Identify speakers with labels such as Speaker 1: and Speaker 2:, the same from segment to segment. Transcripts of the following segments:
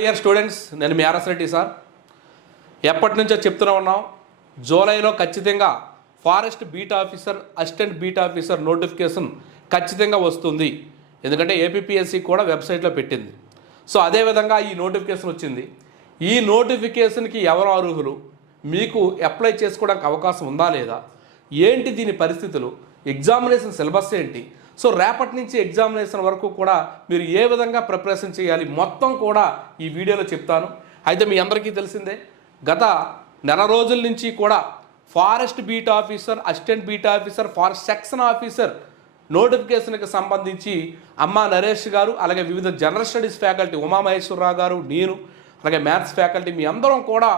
Speaker 1: Year students నేను మీ RS Reddy sir. ఎప్పటి నుంచో చెప్తూనే ఉన్నాం జూలైలో ఖచ్చితంగా forest beat officer assistant beat officer notification ఖచ్చితంగా వస్తుంది. ఎందుకంటే ఏపీఎస్సి కూడా వెబ్సైట్లో పెట్టింది. సో అదేవిధంగా ఈ నోటిఫికేషన్ వచ్చింది. ఈ నోటిఫికేషన్కి ఎవరు అర్హులు? మీకు అప్లై చేసుకోవడానికి అవకాశం ఉందా లేదా? ఏంటి దీని పరిస్థితులు? ఎగ్జామినేషన్ సిలబస్ ఏంటి? సో రేపటి నుంచి ఎగ్జామినేషన్ వరకు కూడా మీరు ఏ విధంగా ప్రిపరేషన్ చేయాలి మొత్తం కూడా ఈ వీడియోలో చెప్తాను. అయితే మీ అందరికీ తెలిసిందే గత నెల రోజుల నుంచి కూడా forest beat officer assistant beat officer forest section officer నోటిఫికేషన్కి సంబంధించి అమ్మ నరేష్ గారు అలాగే వివిధ జనరల్ స్టడీస్ ఫ్యాకల్టీ ఉమామహేశ్వరరావు గారు నేను అలాగే మ్యాథ్స్ ఫ్యాకల్టీ మీ అందరం కూడా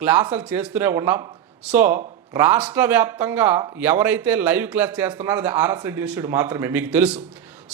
Speaker 1: క్లాసులు చేస్తూనే ఉన్నాం. సో రాష్ట్ర వ్యాప్తంగా ఎవరైతే లైవ్ క్లాస్ చేస్తున్నారో అది ఆర్ఎస్ రెడ్డి ఇన్స్టిట్యూట్ మాత్రమే మీకు తెలుసు.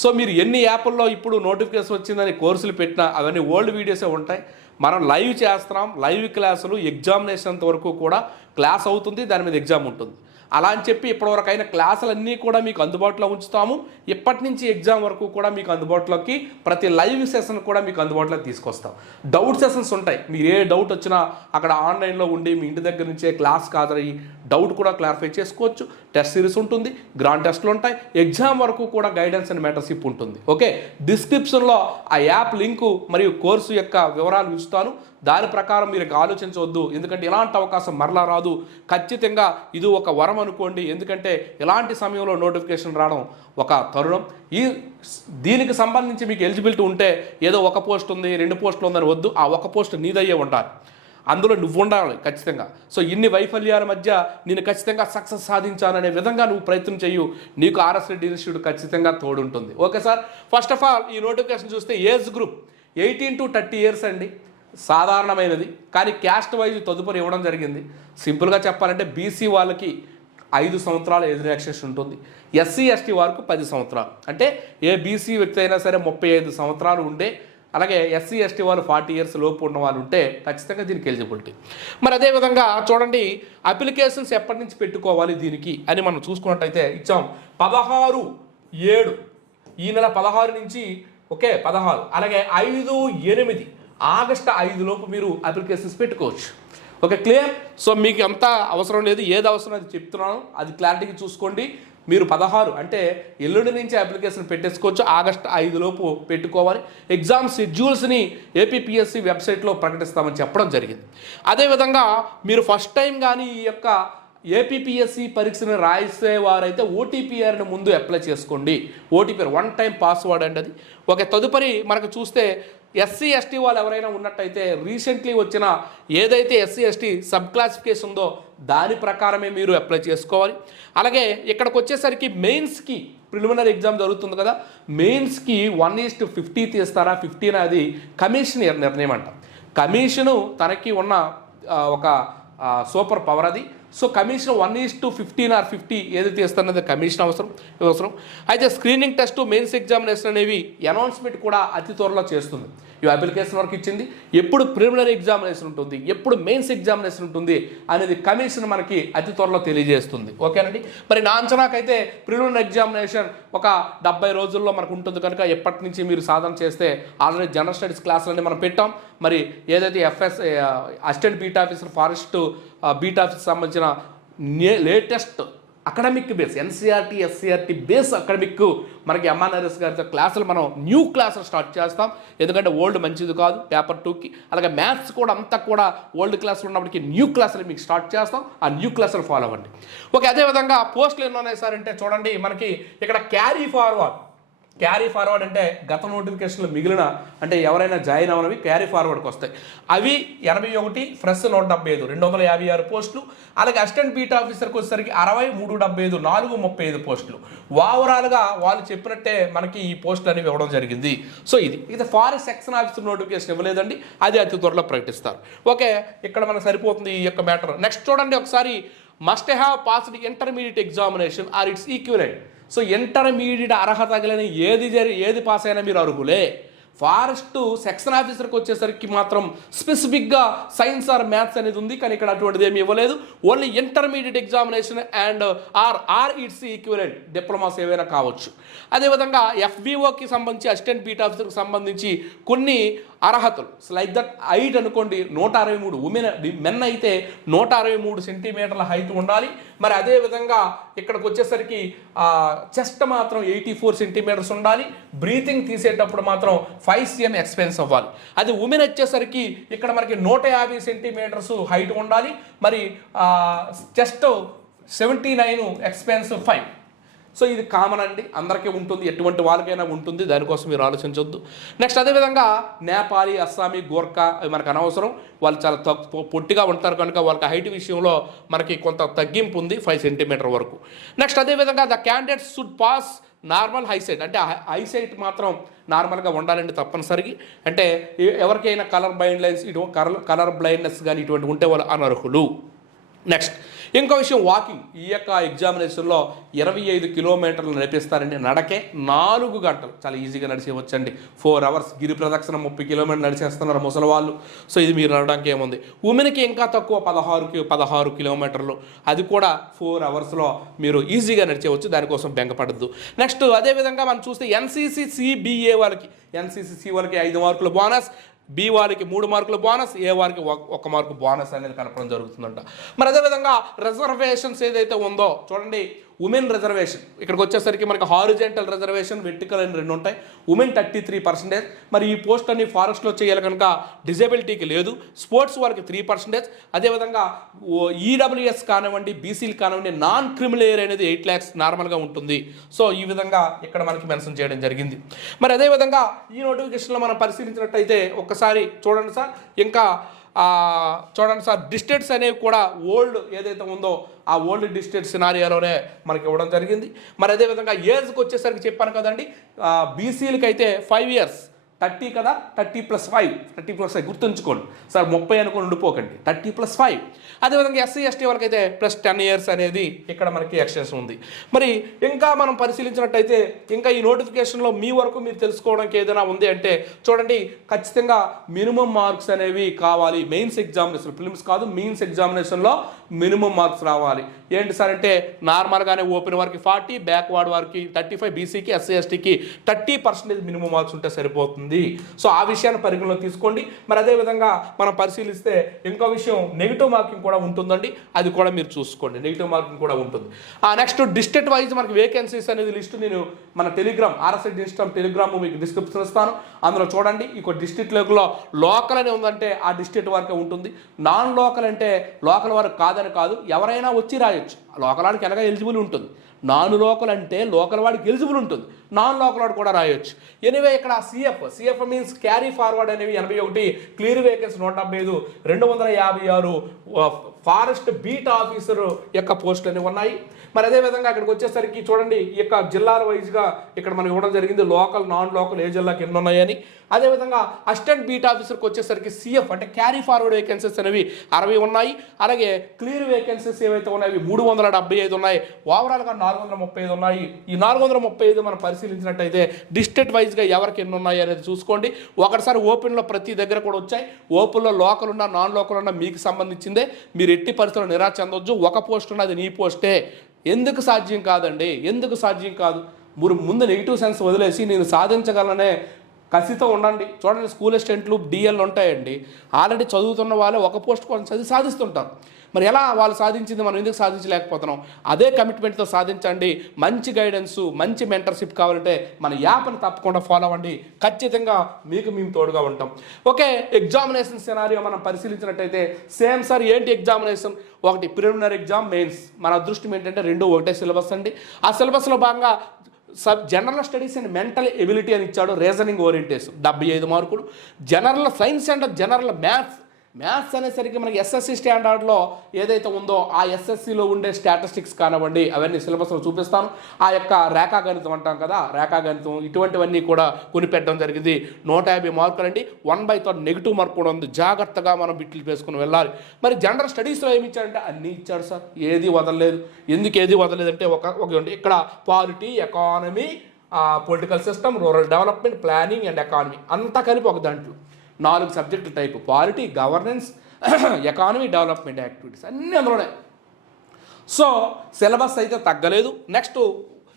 Speaker 1: సో మీరు ఎన్ని యాప్ల్లో ఇప్పుడు నోటిఫికేషన్ వచ్చిందని కోర్సులు పెట్టినా అవన్నీ ఓల్డ్ వీడియోసే ఉంటాయి. మనం లైవ్ చేస్తున్నాం లైవ్ క్లాసులు ఎగ్జామినేషన్ వరకు కూడా క్లాస్ అవుతుంది దాని మీద ఎగ్జామ్ ఉంటుంది. అలా అని చెప్పి ఇప్పటివరకు అయిన క్లాసులన్నీ కూడా మీకు అందుబాటులో ఉంచుతాము. ఇప్పటి నుంచి ఎగ్జామ్ వరకు కూడా మీకు అందుబాటులోకి ప్రతి లైవ్ సెషన్ కూడా మీకు అందుబాటులోకి తీసుకొస్తాం. డౌట్ సెషన్స్ ఉంటాయి. మీరు ఏ డౌట్ వచ్చినా అక్కడ ఆన్లైన్లో ఉండి మీ ఇంటి దగ్గర నుంచే క్లాస్ కాదని డౌట్ కూడా క్లారిఫై చేసుకోవచ్చు. టెస్ట్ సిరీస్ ఉంటుంది గ్రాండ్ టెస్ట్లు ఉంటాయి. ఎగ్జామ్ వరకు కూడా గైడెన్స్ అండ్ మెంటర్షిప్ ఉంటుంది. ఓకే? డిస్క్రిప్షన్లో ఆ యాప్ లింకు మరియు కోర్సు యొక్క వివరాలు ఉంచుతాను. దాని ప్రకారం మీరు ఆలోచించవద్దు. ఎందుకంటే ఇలాంటి అవకాశం మరలా రాదు. ఖచ్చితంగా ఇది ఒక వరం అనుకోండి. ఎందుకంటే ఇలాంటి సమయంలో నోటిఫికేషన్ రావడం ఒక తరుణం. ఈ దీనికి సంబంధించి మీకు ఎలిజిబిలిటీ ఉంటే ఏదో ఒక పోస్ట్ ఉంది రెండు పోస్టులు ఉందని వద్దు. ఆ ఒక పోస్ట్ నీదయ్యే ఉండాలి. అందులో నువ్వు ఉండాలి ఖచ్చితంగా. సో ఇన్ని వైఫల్యాల మధ్య నేను ఖచ్చితంగా సక్సెస్ సాధించాననే విధంగా నువ్వు ప్రయత్నం చేయు. నీకు ఆర్ఎస్ రెడ్డి ఇన్స్టిట్యూట్ ఖచ్చితంగా తోడుంటుంది. Okay sir? First of all ఈ నోటిఫికేషన్ చూస్తే age group eighteen to thirty years అండి. సాధారణమైనది. కానీ క్యాస్ట్ వైజ్ తదుపరి ఇవ్వడం జరిగింది. సింపుల్గా చెప్పాలంటే బీసీ వాళ్ళకి ఐదు సంవత్సరాల ఎదురు ఉంటుంది. ఎస్సీ ఎస్టీ వారికి పది సంవత్సరాలు. అంటే ఏ బీసీ వ్యక్తి అయినా సరే ముప్పై ఐదు సంవత్సరాలు ఉండే అలాగే ఎస్సీ ఎస్టీ వాళ్ళు ఫార్టీ ఇయర్స్ లోపు ఉన్న వాళ్ళు ఉంటే ఖచ్చితంగా దీనికి ఎలిజిబిలిటీ. మరి అదేవిధంగా చూడండి అప్లికేషన్స్ ఎప్పటి నుంచి పెట్టుకోవాలి దీనికి అని మనం చూసుకున్నట్టయితే ఇచ్చాం. పదహారు ఏడు. ఈ నెల పదహారు నుంచి ఓకే పదహారు. అలాగే ఐదు ఎనిమిది. ఆగస్టు ఐదు లోపు మీరు అప్లికేషన్స్ పెట్టుకోవచ్చు. Okay clear? సో మీకు ఎంత అవసరం లేదు ఏది అవసరం అది చెప్తున్నాను. అది క్లారిటీగా చూసుకోండి. మీరు పదహారు అంటే ఎల్లుండి నుంచి అప్లికేషన్ పెట్టేసుకోవచ్చు ఆగస్ట్ ఐదు లోపు పెట్టుకోవాలి ఎగ్జామ్ షెడ్యూల్స్ని ఏపీపీఎస్సి వెబ్సైట్లో ప్రకటిస్తామని చెప్పడం జరిగింది. అదేవిధంగా మీరు ఫస్ట్ టైం కానీ ఈ యొక్క ఏపీపీఎస్సీ పరీక్షను రాయిస్తే వారైతే ఓటీపీఆర్ని ముందు అప్లై చేసుకోండి. ఓటీపీఆర్ వన్ టైం పాస్వర్డ్ అండి అది. ఓకే తదుపరి మనకు చూస్తే ఎస్సీ ఎస్టీ వాళ్ళు ఎవరైనా ఉన్నట్టయితే రీసెంట్లీ వచ్చిన ఏదైతే ఎస్సీ ఎస్టీ సబ్ క్లాసిఫికేషన్ ఉందో దాని ప్రకారమే మీరు అప్లై చేసుకోవాలి. అలాగే ఇక్కడికి వచ్చేసరికి మెయిన్స్కి ప్రిలిమినరీ ఎగ్జామ్ జరుగుతుంది కదా. మెయిన్స్కి వన్ ఈస్ట్ ఫిఫ్టీ తీస్తారా? ఫిఫ్టీన్ అది కమిషన్ నిర్ణయం అంట. కమిషను తనకి ఉన్న ఒక సూపర్ పవర్ అది. So commission one is to fifteen or fifty ఏదైతే ఇస్తున్నది కమిషన్ అవసరం అవసరం అయితే స్క్రీనింగ్ టెస్ట్ మెయిన్స్ ఎగ్జామినేషన్ అనేవి అనౌన్స్మెంట్ కూడా అతి త్వరలో చేస్తుంది. ఈ అప్లికేషన్ వరకు ఇచ్చింది. ఎప్పుడు ప్రిలిమినరీ ఎగ్జామినేషన్ ఉంటుంది ఎప్పుడు మెయిన్స్ ఎగ్జామినేషన్ ఉంటుంది అనేది కమిషన్ మనకి అతి త్వరలో తెలియజేస్తుంది. ఓకేనండి? మరి నా అంచనాకైతే ప్రిలిమినరీ ఎగ్జామినేషన్ ఒక డెబ్బై రోజుల్లో మనకు ఉంటుంది కనుక ఎప్పటి నుంచి మీరు సాధన చేస్తే ఆల్రెడీ జనరల్ స్టడీస్ క్లాసులన్నీ మనం పెట్టాం. మరి ఏదైతే FS assistant beat officer forest beat officer సంబంధించిన latest academic base NCERT SCERT base academic. మనకి ఎంఆర్ఎస్ గారితో క్లాసులు మనం న్యూ క్లాసులు స్టార్ట్ చేస్తాం. ఎందుకంటే ఓల్డ్ మంచిది కాదు పేపర్ టూకి. అలాగే మ్యాథ్స్ కూడా అంతా కూడా ఓల్డ్ క్లాసులు ఉన్నప్పటికీ న్యూ క్లాసులు మీకు స్టార్ట్ చేస్తాం. ఆ న్యూ క్లాసులు ఫాలో అవ్వండి. ఓకే అదేవిధంగా పోస్టులు ఎన్ని ఉన్నాయి సార్ అంటే చూడండి మనకి ఇక్కడ క్యారీ ఫార్వర్డ్. క్యారీ ఫార్వర్డ్ అంటే గత నోటిఫికేషన్లు మిగిలిన అంటే ఎవరైనా జాయిన్ అవ్వనవి క్యారీ ఫార్వర్డ్కి వస్తాయి. అవి ఎనభై ఒకటి ఫ్రెష్ నూట డెబ్బై ఐదు రెండు వందల యాభై ఆరు పోస్టులు. అలాగే అసిస్టెంట్ బీట్ ఆఫీసర్కి వచ్చేసరికి అరవై మూడు డెబ్బై ఐదు నాలుగు ముప్పై ఐదు పోస్టులు. ఓవరాల్గా వాళ్ళు చెప్పినట్టే మనకి ఈ పోస్టులు అనేవి ఇవ్వడం జరిగింది. సో ఇది ఇది ఫారెస్ట్ సెక్షన్ ఆఫీసర్ నోటిఫికేషన్ ఇవ్వలేదండి. అది అతి త్వరలో ప్రకటిస్తారు. ఓకే ఇక్కడ మనకు సరిపోతుంది ఈ యొక్క మ్యాటర్. నెక్స్ట్ చూడండి ఒకసారి must have passed intermediate examination or its equivalent so intermediate అర్హత కలిగిన ఏది జరి ఏది పాస్ అయినా మీరు అర్హులే. ఫారెస్ట్ సెక్షన్ ఆఫీసర్కి వచ్చేసరికి మాత్రం స్పెసిఫిక్గా సైన్స్ ఆర్ మ్యాథ్స్ అనేది ఉంది కానీ ఇక్కడ అటువంటిది ఏమి ఇవ్వలేదు. Only intermediate examination and or or its equivalent diplomas ఏవైనా కావచ్చు. అదేవిధంగా ఎఫ్బిఓకి సంబంధించి అసిస్టెంట్ బీట్ ఆఫీసర్కి సంబంధించి కొన్ని అర్హతలు. లైక్ దట్ హైట్ అనుకోండి నూట అరవై మూడు. ఉమెన్ మెన్ అయితే నూట అరవై మూడు సెంటీమీటర్ల హైట్ ఉండాలి. మరి అదే విధంగా ఇక్కడికి వచ్చేసరికి చెస్ట్ మాత్రం ఎయిటీ ఫోర్ సెంటీమీటర్స్ ఉండాలి. బ్రీతింగ్ తీసేటప్పుడు మాత్రం ఫైవ్ సిఎం ఎక్స్పెన్స్ అవ్వాలి. అది ఉమెన్ వచ్చేసరికి ఇక్కడ మనకి నూట యాభై సెంటీమీటర్స్ హైట్ ఉండాలి. మరి chest seventy nine expansion five so ఇది కామన్ అండి. అందరికీ ఉంటుంది. ఎటువంటి వాళ్ళకైనా ఉంటుంది. దానికోసం మీరు ఆలోచించొద్దు. నెక్స్ట్ అదేవిధంగా నేపాలి అస్సామీ గోర్ఖా అవి మనకు అనవసరం. వాళ్ళు చాలా తక్కువ పొట్టిగా ఉంటారు కనుక వాళ్ళకి హైట్ విషయంలో మనకి కొంత తగ్గింపు ఉంది. ఫైవ్ సెంటీమీటర్ వరకు. నెక్స్ట్ అదేవిధంగా the candidates should pass normal eyesight అంటే హైసైట్ మాత్రం నార్మల్గా ఉండాలండి తప్పనిసరికి అంటే ఎవరికైనా కలర్ బ్లైండ్నెస్ ఇటు కలర్ కలర్ బ్లైండ్నెస్ కానీ ఇటువంటి ఉంటే వాళ్ళు అనర్హులు. నెక్స్ట్ ఇంకో విషయం వాకింగ్. ఈ యొక్క ఎగ్జామినేషన్లో ఇరవై ఐదు కిలోమీటర్లు నడిపిస్తారండి. నడకే నాలుగు గంటలు. చాలా ఈజీగా నడిచేవచ్చండి ఫోర్ అవర్స్ గిరి ప్రదక్షిణ ముప్పై కిలోమీటర్లు నడిచేస్తున్నారు ముసలి వాళ్ళు సో ఇది మీరు నడడానికి ఏముంది? ఉమెన్కి ఇంకా తక్కువ పదహారుకి పదహారు కిలోమీటర్లు. అది కూడా ఫోర్ అవర్స్లో మీరు ఈజీగా నడిచేవచ్చు దానికోసం బెంగపడద్దు. నెక్స్ట్ అదేవిధంగా మనం చూస్తే ఎన్సీసీ సిబిఏ వాళ్ళకి. ఎన్సీసీ వాళ్ళకి ఐదు మార్కుల బోనస్ బి వారికి మూడు మార్కుల బోనస్ ఏ వారికి ఒక- మార్కు బోనస్ అనేది కలపడం జరుగుతుందంట. మరి అదేవిధంగా రిజర్వేషన్స్ ఏదైతే ఉందో చూడండి ఉమెన్ రిజర్వేషన్. ఇక్కడికి వచ్చేసరికి మనకి హారిజెంటల్ రిజర్వేషన్ వెర్టికల్ అని రెండు ఉంటాయి. ఉమెన్ థర్టీ త్రీ పర్సెంటేజ్ మరి ఈ పోస్ట్ అన్ని ఫారెస్ట్లో చేయాలి కనుక డిజేబిలిటీకి లేదు. స్పోర్ట్స్ వాళ్ళకి త్రీ పర్సెంటేజ్ అదేవిధంగా ఈడబ్ల్యూఎస్ కానివ్వండి బీసీలు కానివ్వండి నాన్ క్రిమినల్ ఏర్ అనేది ఎయిట్ ల్యాక్స్ నార్మల్గా ఉంటుంది. సో ఈ విధంగా ఇక్కడ మనకి మెన్షన్ చేయడం జరిగింది. మరి అదేవిధంగా ఈ నోటిఫికేషన్లో మనం పరిశీలించినట్టయితే ఒక్కసారి చూడండి సార్. ఇంకా చూడండి సార్ డిస్టెట్స్ అనేవి కూడా ఓల్డ్ ఏదైతే ఉందో ఆ ఓల్డ్ డిస్టెట్ సినారియాలోనే మనకి ఇవ్వడం జరిగింది. మరి అదేవిధంగా ఏజ్కి వచ్చేసరికి చెప్పాను కదండి బీసీలకి అయితే ఫైవ్ ఇయర్స్ థర్టీ కదా? Thirty plus five. Thirty plus five. గుర్తుంచుకోండి. సార్ ముప్పై అనుకుని ఉండిపోకండి. Thirty plus five. అదేవిధంగా ఎస్సీ ఎస్టీ వరకు అయితే ప్లస్ టెన్ ఇయర్స్ అనేది ఇక్కడ మనకి ఎక్స్టెన్షన్ ఉంది. మరి ఇంకా మనం పరిశీలించినట్టయితే ఇంకా ఈ నోటిఫికేషన్లో మీ వరకు మీరు తెలుసుకోవడానికి ఏదైనా ఉంది అంటే చూడండి ఖచ్చితంగా మినిమం మార్క్స్ అనేవి కావాలి. మెయిన్స్ ఎగ్జామినేషన్ ఫిలిమ్స్ కాదు మెయిన్స్ ఎగ్జామినేషన్లో మినిమం మార్క్స్ రావాలి. ఏంటి సార్ అంటే నార్మల్గానే ఓపెన్ వారికి ఫార్టీ బ్యాక్వర్డ్ వారికి థర్టీ ఫైవ్ బీసీకి ఎస్సీ ఎస్టీకి థర్టీ పర్సెంటేజ్ మినిమం మార్క్స్ ఉంటే సరిపోతుంది. సో ఆ విషయాన్ని పరిగణలో తీసుకోండి. మరి అదేవిధంగా మనం పరిశీలిస్తే ఇంకో విషయం నెగిటివ్ మార్కింగ్ కూడా ఉంటుందండి. అది కూడా మీరు చూసుకోండి. నెగిటివ్ మార్కింగ్ కూడా ఉంటుంది. ఆ నెక్స్ట్ డిస్ట్రిక్ట్ వైజ్ మనకి వేకెన్సీస్ అనేది లిస్ట్ నేను మన టెలిగ్రామ్ ఆర్ఎస్ఐ డిస్ట్రామ్ టెలిగ్రామ్ మీకు డిస్క్రిప్షన్ ఇస్తాను. అందులో చూడండి. ఇంకో డిస్ట్రిక్ట్ లెవెల్లో లోకల్ అని ఉందంటే ఆ డిస్ట్రిక్ట్ వరకే ఉంటుంది. నాన్ లోకల్ అంటే లోకల్ వరకు కాదని కాదు. ఎవరైనా వచ్చి రాయొచ్చు. లోకల్ ఎలాగ ఎలిజిబుల్ ఉంటుంది. నాన్ లోకల్ అంటే లోకల్ వాడికి ఎలిజిబుల్ ఉంటుంది. నాన్ లోకల్ వాడు కూడా రాయొచ్చు. ఎనివే ఇక్కడ CF CF means carry forward అనేవి ఎనభై ఒకటి క్లియర్ వేకెన్సీ నూట డెబ్బై ఐదు రెండు వందల యాభై ఆరు ఫారెస్ట్ బీట్ ఆఫీసర్ యొక్క పోస్టులు అనేవి ఉన్నాయి. మరి అదేవిధంగా అక్కడికి వచ్చేసరికి చూడండి ఈ యొక్క జిల్లాల వైజ్గా ఇక్కడ మనం ఇవ్వడం జరిగింది లోకల్ నాన్ లోకల్ ఏ జిల్లాకి ఎన్ని ఉన్నాయని. అదేవిధంగా అసిస్టెంట్ బీట్ ఆఫీసర్కి వచ్చేసరికి సిఎఫ్ అంటే క్యారీ ఫార్వర్డ్ వేకెన్సీస్ అనేవి అరవై ఉన్నాయి. అలాగే క్లియర్ వేకెన్సీస్ ఏవైతే ఉన్నాయో మూడు వందల డెబ్బై ఐదు ఉన్నాయి. ఓవరాల్గా నాలుగు వందల ముప్పై ఐదు ఉన్నాయి. ఈ నాలుగు వందల ముప్పై ఐదు మనం పరిశీలించినట్టయితే డిస్ట్రిక్ట్ వైజ్గా ఎవరికి ఎన్ని ఉన్నాయి అనేది చూసుకోండి. ఒకటిసారి ఓపెన్లో ప్రతి దగ్గర కూడా వచ్చాయి. ఓపెన్లో లోకల్ ఉన్న నాన్ లోకల్ ఉన్న మీకు సంబంధించిందే. మీరు ఎట్టి పరిస్థితుల్లో నిరాశ చెందొచ్చు ఒక పోస్ట్ ఉన్నది నీ పోస్టే. ఎందుకు సాధ్యం కాదండి? ఎందుకు సాధ్యం కాదు? మీరు ముందు నెగిటివ్ సెన్స్ వదిలేసి నేను సాధించగలనే కసితో ఉండండి. చూడండి స్కూల్ అసిస్టెంట్లు డిఎల్ ఉంటాయండి. ఆల్రెడీ చదువుతున్న వాళ్ళు ఒక పోస్ట్ కోసం చదివి సాధిస్తుంటారు. మరి ఎలా వాళ్ళు సాధించింది మనం ఎందుకు సాధించలేకపోతున్నాం? అదే కమిట్మెంట్తో సాధించండి. మంచి గైడెన్స్ మంచి మెంటర్షిప్ కావాలంటే మన యాప్ని తప్పకుండా ఫాలో అవ్వండి. ఖచ్చితంగా మీకు మేము తోడుగా ఉంటాం. ఓకే ఎగ్జామినేషన్ సినారియో మనం పరిశీలించినట్టయితే సేమ్ సార్ ఏంటి ఎగ్జామినేషన్ ఒకటి ప్రిలిమినరీ ఎగ్జామ్ మెయిన్స్ మన అదృష్టం ఏంటంటే రెండు ఒకటే సిలబస్ అండి. ఆ సిలబస్లో భాగంగా sub general studies and mental ability అని ఇచ్చాడు రీజనింగ్ ఓరియంటేషన్. డెబ్బై ఐదు మార్కులు. General science and general maths maths అనేసరికి మనకి ఎస్ఎస్సి స్టాండర్డ్లో ఏదైతే ఉందో ఆ ఎస్ఎస్సిలో ఉండే స్టాటిస్టిక్స్ కానివ్వండి అవన్నీ సిలబస్లో చూపిస్తాను. ఆ యొక్క రేఖాగణితం అంటాం కదా రేఖాగణితం ఇటువంటివన్నీ కూడా కొనిపెట్టడం జరిగింది. నూట యాభై మార్కులు అండి. One by third negative mark కూడా ఉంది. జాగ్రత్తగా మనం బిట్లు వేసుకుని వెళ్ళాలి. మరి జనరల్ స్టడీస్లో ఏమి ఇచ్చారంటే అన్నీ ఇచ్చారు సార్. ఏది వదలలేదు. ఎందుకు ఏది వదలలేదంటే ఒక ఒక ఇక్కడ polity economy political system rural development planning and economy అంతా కలిపి ఒక దాంట్లో. నాలుగు సబ్జెక్టుల type. Polity governance economy development activities అన్నీ అందులోనే. సో సిలబస్ అయితే తగ్గలేదు. నెక్స్ట్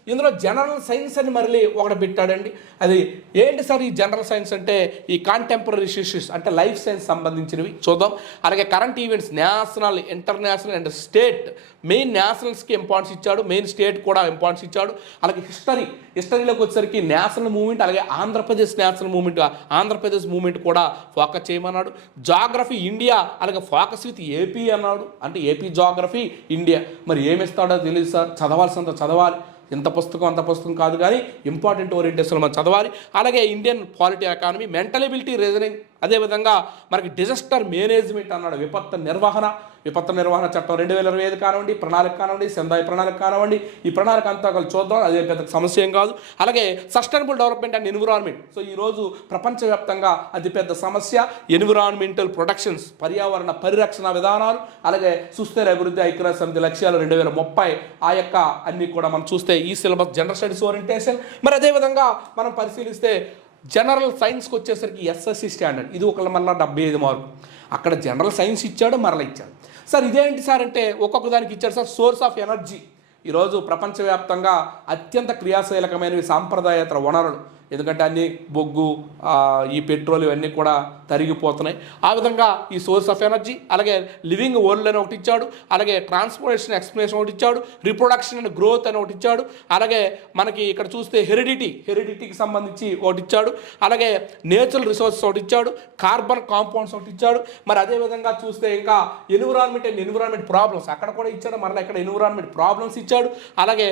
Speaker 1: ఇందులో జనరల్ సైన్స్ అని మళ్ళీ ఒకటి పెట్టాడండి. అది ఏంటి సార్ ఈ జనరల్ సైన్స్ అంటే? ఈ కాంటెంపరీ ఇష్యూస్ అంటే లైఫ్ సైన్స్ సంబంధించినవి. చూద్దాం. అలాగే current events national international and state main నేషనల్స్కి importance ఇచ్చాడు. మెయిన్ స్టేట్ కూడా ఇంపార్టెన్స్ ఇచ్చాడు. అలాగే హిస్టరీ హిస్టరీలోకి వచ్చేసరికి నేషనల్ మూవ్మెంట్ అలాగే Andhra Pradesh national movement Andhra Pradesh movement కూడా ఫోకస్ చేయమన్నాడు. జాగ్రఫీ ఇండియా అలాగే ఫోకస్ విత్ ఏపీ అన్నాడు. అంటే ఏపీ జాగ్రఫీ ఇండియా మరి ఏమి ఇస్తాడో తెలియదు సార్. చదవాల్సినంత చదవాలి. ఇంత పుస్తకం అంత పుస్తకం కాదు కానీ ఇంపార్టెంట్ ఓరియంటేషన్ మనం చదవాలి. అలాగే Indian polity economy mental ability reasoning అదేవిధంగా మనకి డిజాస్టర్ మేనేజ్మెంట్ అన్నాడు విపత్తు నిర్వహణ. విపత్తు నిర్వహణ చట్టం రెండు వేల ఇరవై ఐదు కానివ్వండి ప్రణాళిక కానివ్వండి సందాయ ప్రణాళిక కానివ్వండి ఈ ప్రణాళిక అంతా కలిసి చూద్దాం అదే పెద్ద సమస్య ఏం కాదు. అలాగే sustainable development and environment so ఈరోజు ప్రపంచవ్యాప్తంగా అతిపెద్ద సమస్య ఎన్విరాన్మెంటల్ ప్రొటెక్షన్స్ పర్యావరణ పరిరక్షణ విధానాలు అలాగే సుస్థిర అభివృద్ధి ఐక్యరాజ్య సమితి లక్ష్యాలు రెండు వేల ముప్పై ఆ యొక్క అన్ని కూడా మనం చూస్తే ఈ సిలబస్ జనరల్ స్టడీస్ ఓరియంటేషన్ మరి అదేవిధంగా మనం పరిశీలిస్తే జనరల్ సైన్స్కి వచ్చేసరికి ఎస్ఎస్సి స్టాండర్డ్. ఇది ఒక మళ్ళీ డెబ్బై ఐదు మార్కు. అక్కడ జనరల్ సైన్స్ ఇచ్చాడు మరలా ఇచ్చాడు. సార్ ఇదేంటి సార్ అంటే ఒక్కొక్క దానికి ఇచ్చాడు సార్ సోర్స్ ఆఫ్ ఎనర్జీ. ఈరోజు ప్రపంచవ్యాప్తంగా అత్యంత క్రియాశీలకమైనవి సాంప్రదాయేతర వనరులు. ఎందుకంటే అన్ని బొగ్గు ఈ పెట్రోల్ ఇవన్నీ కూడా తరిగిపోతున్నాయి. ఆ విధంగా ఈ సోర్స్ ఆఫ్ ఎనర్జీ అలాగే లివింగ్ వరల్డ్ అని ఒకటి ఇచ్చాడు అలాగే ట్రాన్స్పోర్టేషన్ ఎక్స్ప్లెనేషన్ ఒకటి ఇచ్చాడు రిప్రొడక్షన్ అండ్ గ్రోత్ అని ఒకటి ఇచ్చాడు అలాగే మనకి ఇక్కడ చూస్తే హెరిడిటీ హెరిడిటీకి సంబంధించి ఒకటి ఇచ్చాడు అలాగే నేచురల్ రిసోర్సెస్ ఒకటి ఇచ్చాడు కార్బన్ కాంపౌండ్స్ ఒకటి ఇచ్చాడు. మరి అదేవిధంగా చూస్తే ఇంకా ఎన్విరాన్మెంట్ అండ్ ఎన్విరాన్మెంట్ ప్రాబ్లమ్స్ అక్కడ కూడా ఇచ్చాడు మరలా ఇక్కడ ఎన్విరాన్మెంట్ ప్రాబ్లమ్స్ ఇచ్చాడు అలాగే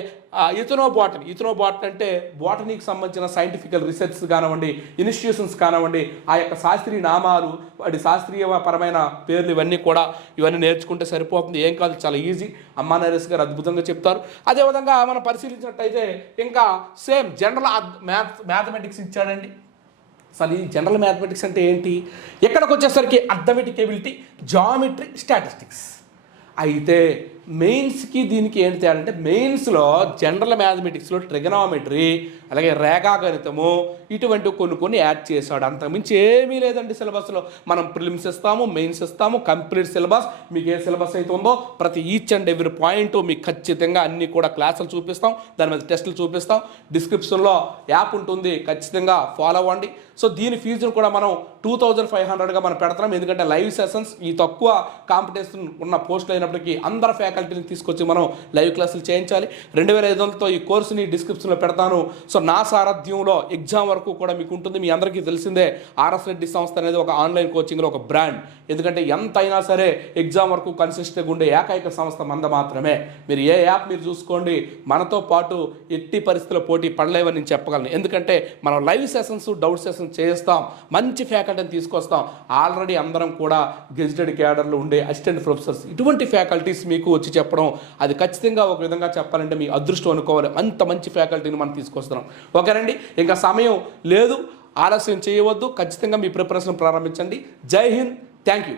Speaker 1: ఇథనో బాటనీ ఇథనో బాటనీ అంటే బాటనీకి సంబంధించిన సైంటిఫికల్ రీసెర్చ్స్ కానివ్వండి ఇన్స్టిట్యూషన్స్ కానివ్వండి ఆ యొక్క శాస్త్రీయ నామాలు వాటి శాస్త్రీయ పరమైన పేర్లు ఇవన్నీ కూడా ఇవన్నీ నేర్చుకుంటే సరిపోతుంది. ఏం కాదు చాలా ఈజీ అమ్మా నరేష్ గారు అద్భుతంగా చెప్తారు. అదేవిధంగా మనం పరిశీలించినట్టయితే ఇంకా సేమ్ జనరల్ మ్యాథ్ మ్యాథమెటిక్స్ ఇచ్చాడండి. అసలు ఈ జనరల్ మ్యాథమెటిక్స్ అంటే ఏంటి? ఎక్కడికి వచ్చేసరికి అర్థమెటిక్ ఎబిలిటీ జామెట్రీ స్టాటిస్టిక్స్ అయితే మెయిన్స్కి దీనికి ఏంటి తేడా అంటే మెయిన్స్లో జనరల్ మ్యాథమెటిక్స్లో ట్రిగనామెట్రీ అలాగే రేఖాగణితము ఇటువంటి కొన్ని కొన్ని యాడ్ చేశాడు. అంతకుమించి ఏమీ లేదండి సిలబస్లో. మనం ప్రిలిమ్స్ ఇస్తాము మెయిన్స్ ఇస్తాము కంప్లీట్ సిలబస్. మీకు ఏ సిలబస్ అయితే ఉందో ప్రతి ఈచ్ అండ్ ఎవ్రీ పాయింట్ మీకు ఖచ్చితంగా అన్నీ కూడా క్లాసులు చూపిస్తాం. దాని మీద టెస్టులు చూపిస్తాం. డిస్క్రిప్షన్లో యాప్ ఉంటుంది. ఖచ్చితంగా ఫాలో అవ్వండి. సో దీని ఫీజును కూడా మనం టూ థౌజండ్ ఫైవ్ హండ్రెడ్గా మనం పెడతాం ఎందుకంటే లైవ్ సెషన్స్ ఈ తక్కువ కాంపిటీషన్ ఉన్న పోస్టులు అయినప్పటికీ అందరు ఫ్యాకల్టీని తీసుకొచ్చి మనం లైవ్ క్లాసులు చేయించాలి. రెండు వేల ఐదు వందలతో ఈ కోర్సుని డిస్క్రిప్షన్లో పెడతాను. సో నా సారథ్యంలో ఎగ్జామ్ వరకు కూడా మీకు ఉంటుంది. మీ అందరికీ తెలిసిందే ఆర్ఎస్ రెడ్డి సంస్థ అనేది ఒక ఆన్లైన్ కోచింగ్లో ఒక బ్రాండ్. ఎందుకంటే ఎంత అయినా సరే ఎగ్జామ్ వరకు కన్సిస్టెంట్గా ఉండే ఏకైక సంస్థ మంద మాత్రమే. మీరు ఏ యాప్ మీరు చూసుకోండి. మనతో పాటు ఎట్టి పరిస్థితుల్లో పోటీ పడలేవని నేను చెప్పగలను. ఎందుకంటే మనం లైవ్ సెషన్స్ డౌట్ సెషన్స్ చేస్తాం. మంచి ఫ్యాకల్టీని తీసుకొస్తాం. ఆల్రెడీ అందరం కూడా గెజిటెడ్ క్యాడర్లో ఉండే అసిస్టెంట్ ప్రొఫెసర్స్ ఇటువంటి ఫ్యాకల్టీస్ మీకు వచ్చి చెప్పడం అది ఖచ్చితంగా ఒక విధంగా చెప్పాలంటే మీ అదృష్టం అనుకోవాలి. అంత మంచి ఫ్యాకల్టీని మనం తీసుకొస్తున్నాం. ఓకేనండి ఇంకా సమయం లేదు. ఆలస్యం చేయవద్దు. ఖచ్చితంగా మీ ప్రిపరేషన్ ప్రారంభించండి. జై హింద్. Thank you